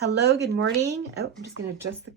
Hello, good morning. Oh, I'm just going to adjust the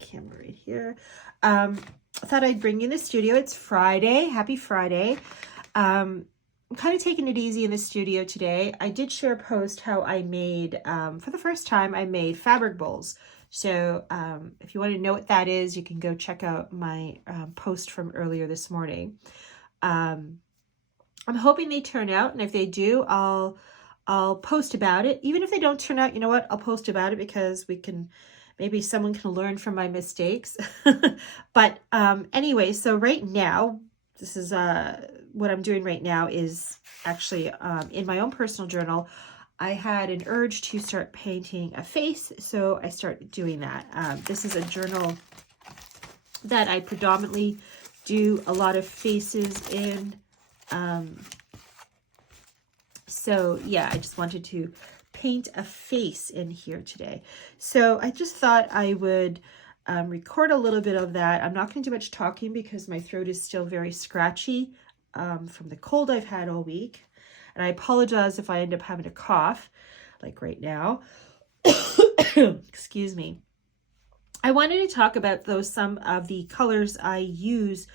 camera right here. I thought I'd bring you in the studio. It's Friday. Happy Friday. I'm kind of taking it easy in the studio today. I did share a post how I made, for the first time, I made fabric bowls. So if you want to know what that is, you can go check out my post from earlier this morning. I'm hoping they turn out, and if they do, I'll post about it. Even if they don't turn out, you know what? I'll post about it because maybe someone can learn from my mistakes. But anyway, so right now, this is what I'm doing right now is actually in my own personal journal. I had an urge to start painting a face, so I started doing that. This is a journal that I predominantly do a lot of faces in. So yeah, I just wanted to paint a face in here today. So I just thought I would record a little bit of that. I'm not going to do much talking because my throat is still very scratchy from the cold I've had all week. And I apologize if I end up having a cough, like right now. Excuse me. I wanted to talk about some of the colors I use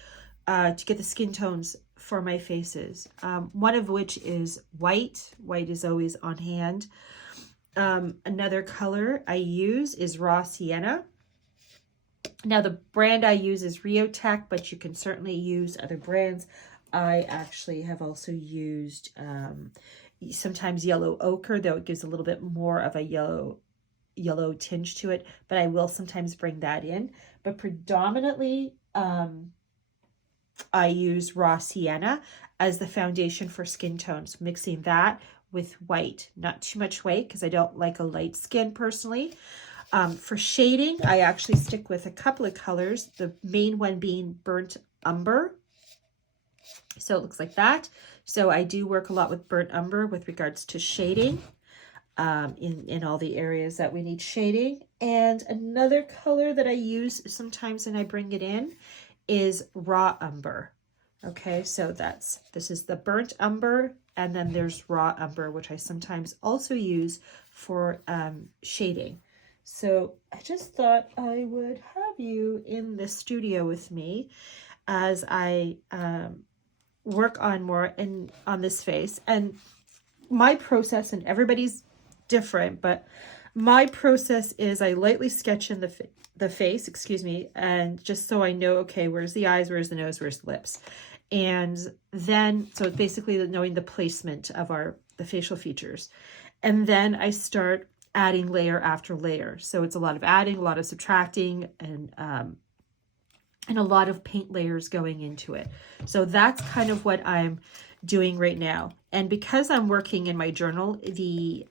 to get the skin tones for my faces. One of which is white. White is always on hand. Another color I use is raw sienna. Now the brand I use is Rio Tech, but you can certainly use other brands. I actually have also used sometimes yellow ochre, though it gives a little bit more of a yellow tinge to it, but I will sometimes bring that in. But predominantly I use raw sienna as the foundation for skin tones, mixing that with white. Not too much white because I don't like a light skin personally. For shading, I actually stick with a couple of colors, the main one being burnt umber. So it looks like that. So I do work a lot with burnt umber with regards to shading in all the areas that we need shading. And another color that I use sometimes and I bring it in is raw umber. Okay, so this is the burnt umber, and then there's raw umber, which I sometimes also use for shading. So I just thought I would have you in the studio with me as I work on more on this face. And my process, and everybody's different, but my process is I lightly sketch in the face, excuse me, and just so I know, okay, where's the eyes, where's the nose, where's the lips. And then, so it's basically knowing the placement of the facial features. And then I start adding layer after layer. So it's a lot of adding, a lot of subtracting, and a lot of paint layers going into it. So that's kind of what I'm doing right now. And because I'm working in my journal, the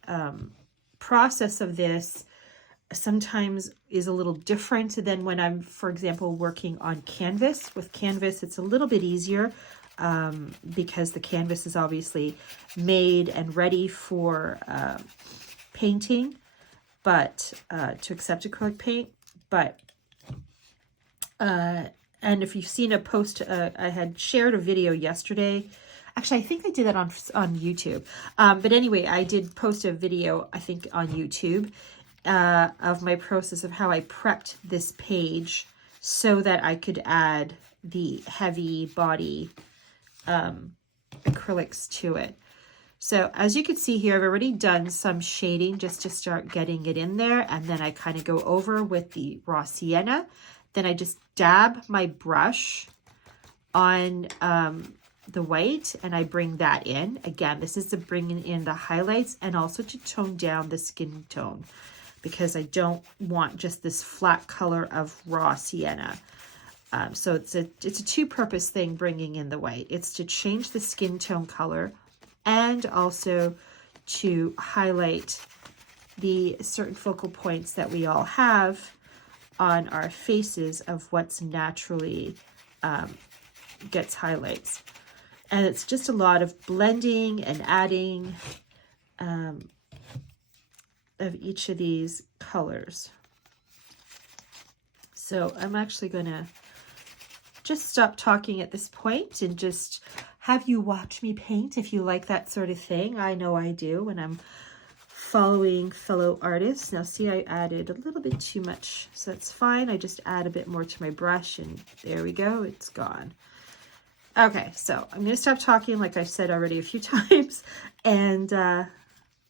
process of this sometimes is a little different than when I'm, for example, working on canvas. With canvas, it's a little bit easier because the canvas is obviously made and ready for painting, but to accept acrylic paint. But and if you've seen a post, I had shared a video yesterday. Actually, I think I did that on YouTube. But anyway, I did post a video, I think, on YouTube of my process of how I prepped this page so that I could add the heavy body acrylics to it. So as you can see here, I've already done some shading just to start getting it in there. And then I kind of go over with the raw sienna. Then I just dab my brush on the white and I bring that in. Again, this is to bring in the highlights and also to tone down the skin tone because I don't want just this flat color of raw sienna. So it's a two-purpose thing bringing in the white. It's to change the skin tone color and also to highlight the certain focal points that we all have on our faces of what's naturally gets highlights. And it's just a lot of blending and adding of each of these colors. So I'm actually going to just stop talking at this point and just have you watch me paint if you like that sort of thing. I know I do when I'm following fellow artists. Now see, I added a little bit too much, so that's fine. I just add a bit more to my brush, and there we go, it's gone. Okay, so I'm going to stop talking like I've said already a few times, and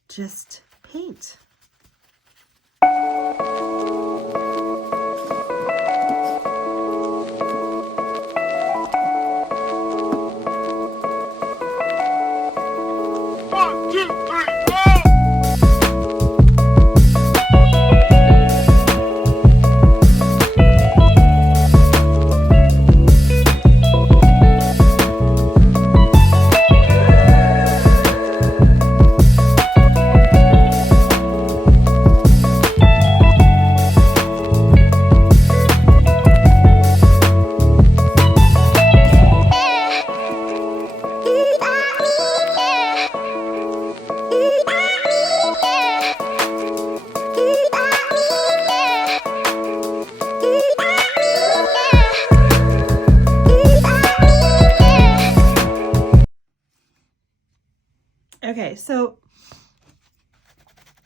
just paint. Okay, so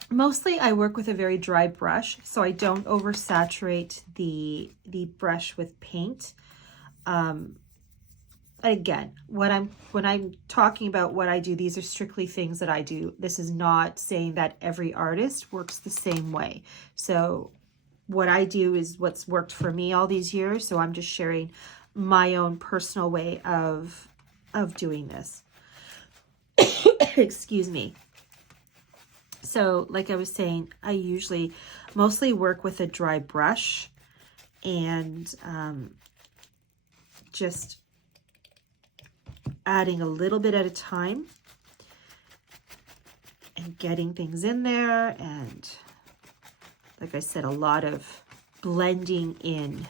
mostly I work with a very dry brush, so I don't oversaturate the brush with paint. Again, when I'm talking about what I do, these are strictly things that I do. This is not saying that every artist works the same way. So what I do is what's worked for me all these years. So I'm just sharing my own personal way of doing this. Excuse me. So like I was saying, I usually mostly work with a dry brush and just adding a little bit at a time and getting things in there. And like I said, a lot of blending in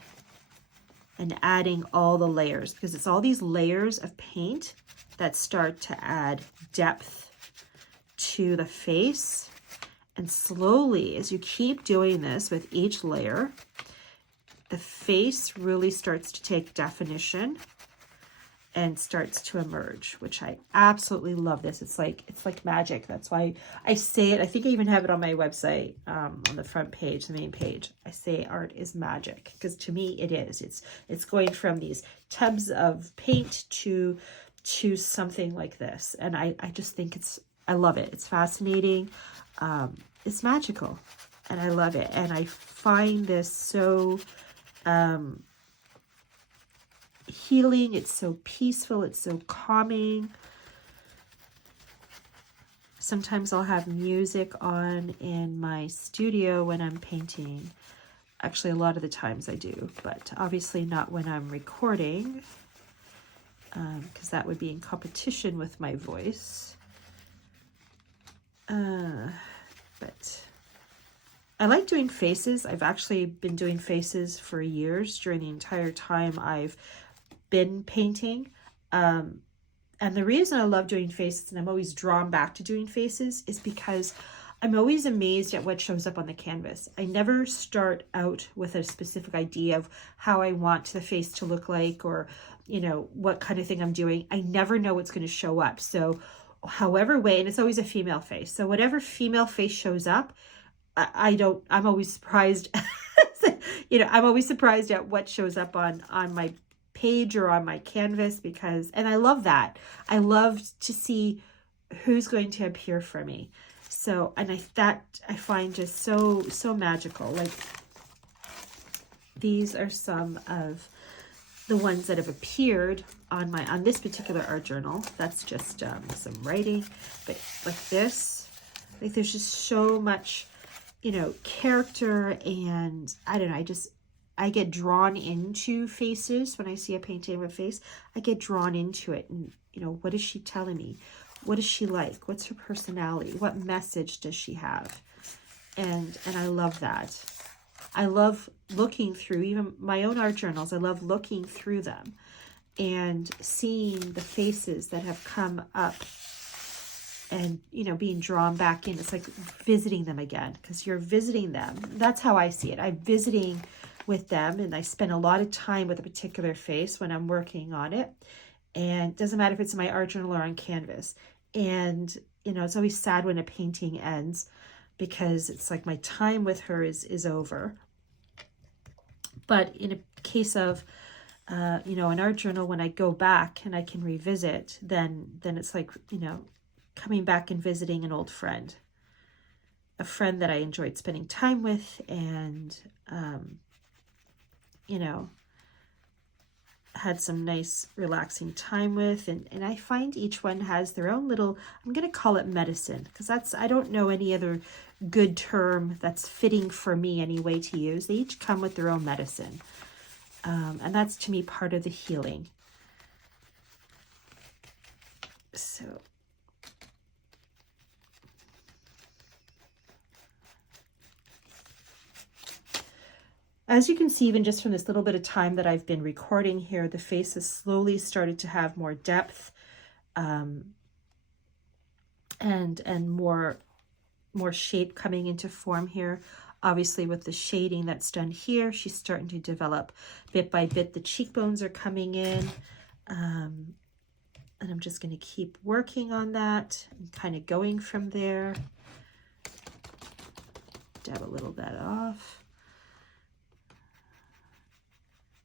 and adding all the layers, because it's all these layers of paint that start to add depth to the face. And slowly, as you keep doing this with each layer, the face really starts to take definition and starts to emerge, which I absolutely love this. It's like magic. That's why I say it. I think I even have it on my website, on the front page, the main page. I say art is magic, because to me it is. It's going from these tubs of paint to something like this. And I just think I love it. It's fascinating. It's magical, and I love it. And I find this so healing. It's so peaceful. It's so calming. Sometimes I'll have music on in my studio when I'm painting. Actually, a lot of the times I do, but obviously not when I'm recording, because that would be in competition with my voice. But I like doing faces. I've actually been doing faces for years, during the entire time I've been painting. And the reason I love doing faces, and I'm always drawn back to doing faces, is because I'm always amazed at what shows up on the canvas. I never start out with a specific idea of how I want the face to look like, or, you know, what kind of thing I'm doing. I never know what's going to show up. So however way, and it's always a female face. So whatever female face shows up, I'm always surprised. You know, I'm always surprised at what shows up on my page or on my canvas, and I love that. I love to see who's going to appear for me. So, and I find just so magical. Like, these are some of the ones that have appeared on this particular art journal. That's just some writing, but like this, like there's just so much, you know, character, and I don't know, I get drawn into faces. When I see a painting of a face, I get drawn into it. And, you know, what is she telling me? What is she like? What's her personality? What message does she have? And I love that. I love looking through even my own art journals. I love looking through them and seeing the faces that have come up and, you know, being drawn back in. It's like visiting them again, because you're visiting them. That's how I see it. I'm visiting with them, and I spend a lot of time with a particular face when I'm working on it. And it doesn't matter if it's in my art journal or on canvas. And, you know, it's always sad when a painting ends. because it's like my time with her is over. But in a case of, you know, an art journal, when I go back and I can revisit, then it's like, you know, coming back and visiting an old friend, a friend that I enjoyed spending time with, and, you know, had some nice relaxing time with. And I find each one has their own little, I'm going to call it medicine, because I don't know any other good term that's fitting for me anyway to use. They each come with their own medicine. And that's, to me, part of the healing. So as you can see, even just from this little bit of time that I've been recording here, the face has slowly started to have more depth, and more shape coming into form here. Obviously, with the shading that's done here, she's starting to develop bit by bit. The cheekbones are coming in, and I'm just going to keep working on that and kind of going from there. Dab a little of that off.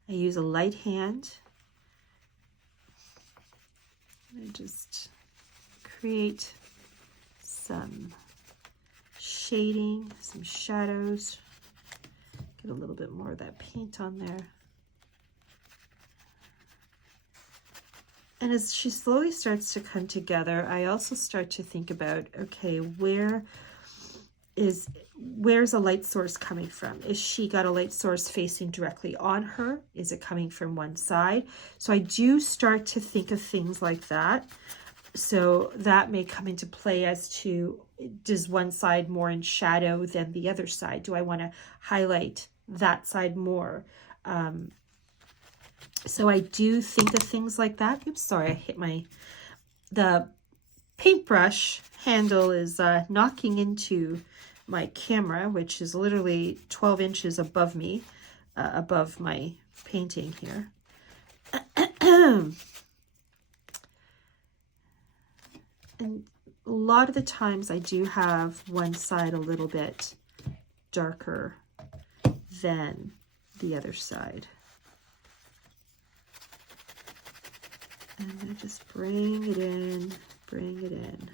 I use a light hand and just create some shading, some shadows. Get a little bit more of that paint on there. And as she slowly starts to come together, I also start to think about, okay, where's a light source coming from? Is she got a light source facing directly on her? Is it coming from one side? So I do start to think of things like that. So that may come into play as to, does one side more in shadow than the other side? Do I want to highlight that side more? So I do think of things like that. Oops, sorry, I hit the paintbrush handle is knocking into my camera, which is literally 12 inches above me, above my painting here. And a lot of the times I do have one side a little bit darker than the other side. And I just bring it in, bring it in.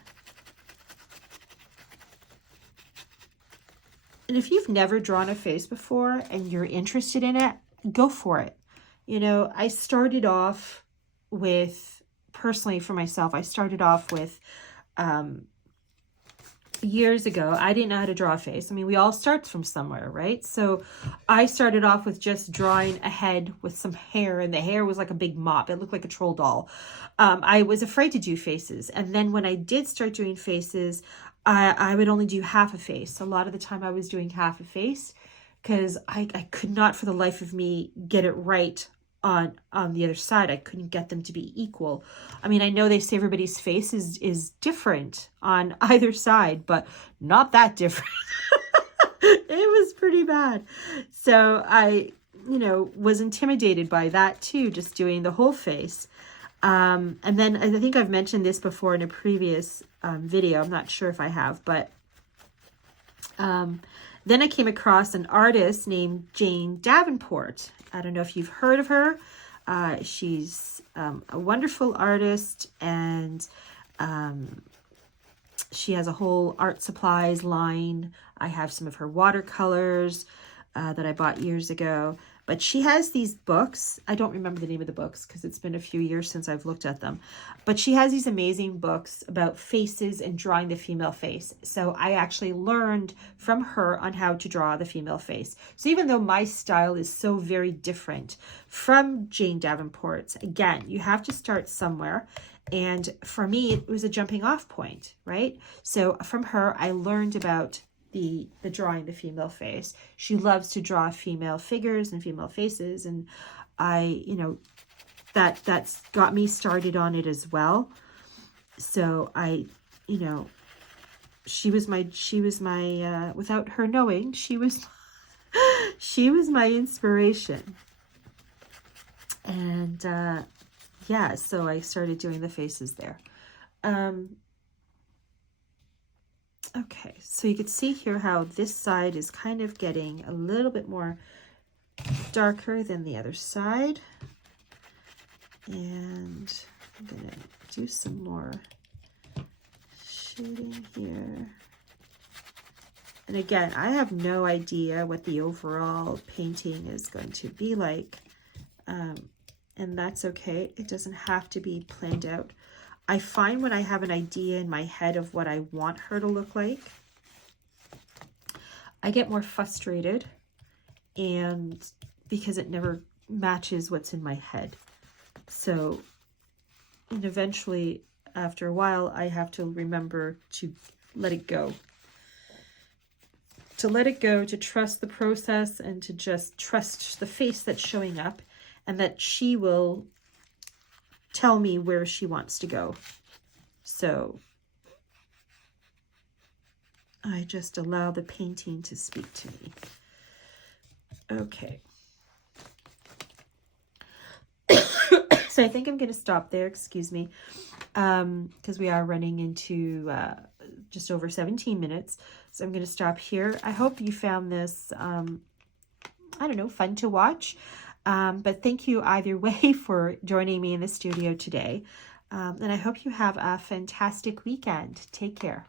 And if you've never drawn a face before and you're interested in it, go for it. You know, I started off with, personally for myself, I started off with, years ago, I didn't know how to draw a face. I mean, we all start from somewhere, right? So I started off with just drawing a head with some hair, and the hair was like a big mop. It looked like a troll doll. I was afraid to do faces. And then when I did start doing faces, I would only do half a face. A lot of the time I was doing half a face because I could not for the life of me get it right on the other side. I couldn't get them to be equal. I mean, I know they say everybody's face is different on either side, but not that different. It was pretty bad. So I, you know, was intimidated by that too, just doing the whole face. And then I think I've mentioned this before in a previous video. I'm not sure if I have, but then I came across an artist named Jane Davenport. I don't know if you've heard of her. She's a wonderful artist, and she has a whole art supplies line. I have some of her watercolors that I bought years ago. But she has these books. I don't remember the name of the books because it's been a few years since I've looked at them. But she has these amazing books about faces and drawing the female face. So I actually learned from her on how to draw the female face. So even though my style is so very different from Jane Davenport's, again, you have to start somewhere. And for me, it was a jumping off point, right? So from her, I learned about the drawing the female face. She loves to draw female figures and female faces, and I, you know, that's got me started on it as well. So I, you know, she was my without her knowing, she was my inspiration. And yeah, so I started doing the faces there. Okay, so you can see here how this side is kind of getting a little bit more darker than the other side. And I'm gonna do some more shading here. And again, I have no idea what the overall painting is going to be like. And that's okay. It doesn't have to be planned out. I find when I have an idea in my head of what I want her to look like, I get more frustrated, and because it never matches what's in my head. So, and eventually, after a while, I have to remember to let it go. To let it go, to trust the process, and to just trust the face that's showing up, and that she will tell me where she wants to go. So I just allow the painting to speak to me. Okay. So I think I'm going to stop there, excuse me, because we are running into just over 17 minutes. So I'm going to stop here. I hope you found this, I don't know, fun to watch. But thank you either way for joining me in the studio today. And I hope you have a fantastic weekend. Take care.